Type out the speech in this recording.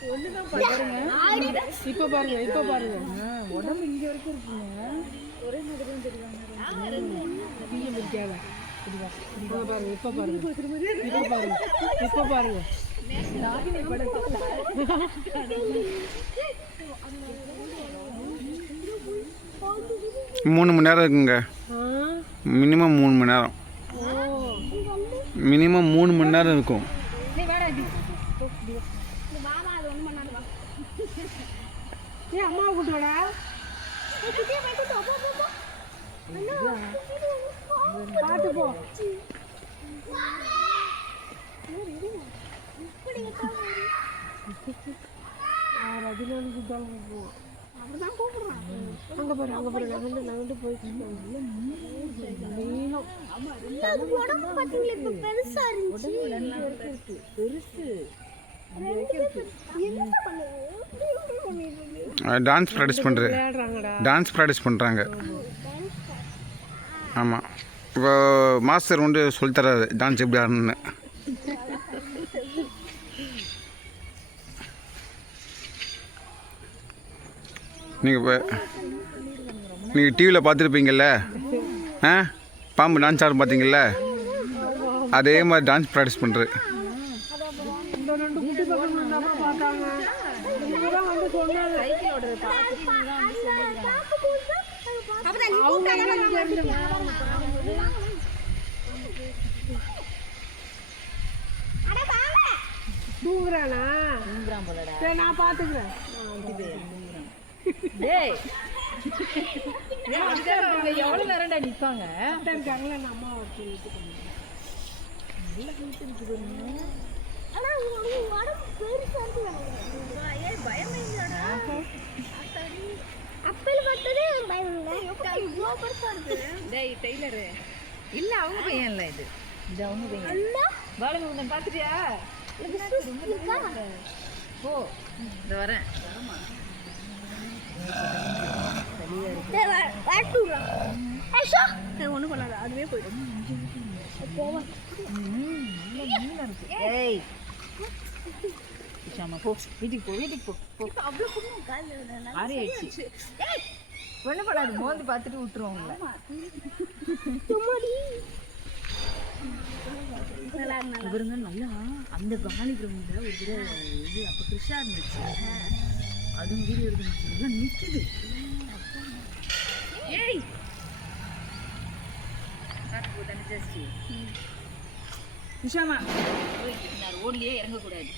இப்போ பாருங்க உடம்பு இங்கே வரைக்கும் இருக்குங்க. ஒரே மாதிரி தெரியுவாங்க. இப்போ பாருங்க 3 மணி நேரம் இருக்குங்க. மினிமம் 3 மணி நேரம். மினிமம் 3 மணி நேரம் இருக்கும். அம்மா கூட்டோடா பார்த்து போ. அங்க பாரு நகண்டு போயிட்டு டான்ஸ் ப்ராக்டிஸ் பண்ணுறாங்க. ஆமாம், இப்போ மாஸ்டர் வந்து சொல்லித்தராரு டான்ஸ் எப்படி ஆடணுன்னு. நீங்கள் டிவியில் பார்த்துருப்பீங்கள்ல, பாம்பு டான்ஸ் ஆடும் பார்த்தீங்கள்ல, அதே மாதிரி டான்ஸ் ப்ராக்டிஸ் பண்ணுறது. தூங்குறானா? சரி, நான் பார்த்துக்கிறேன். எவ்வளோ நேரம்டா நிற்பாங்க இருக்காங்களா? நம்ம டெய்லரு இல்லை, அவங்க பையன் இல்லை, இது அவங்க பையன். பாலங்க பார்த்துட்டியா? ஓ, இந்த வரேன். ஒன்றும் பண்ணாது, அதுவே போயிடும். போ வீட்டுக்கு போ. ஆறி ஆயிடுச்சு. ஒன்றும் பண்ணாது, மோந்து பார்த்துட்டு விட்டுருவோங்கள. இவருங்க நல்லா அந்த காலி கிரவுண்டில் ஒரு இது அப்போ ஃப்ரெஷ்ஷாக இருந்துச்சு. அதுவும் வீடியோ எடுத்துச்சு, நல்லா நிற்குது. ஏய் விஷாமா ரோட்லேயே இறங்கக்கூடாது.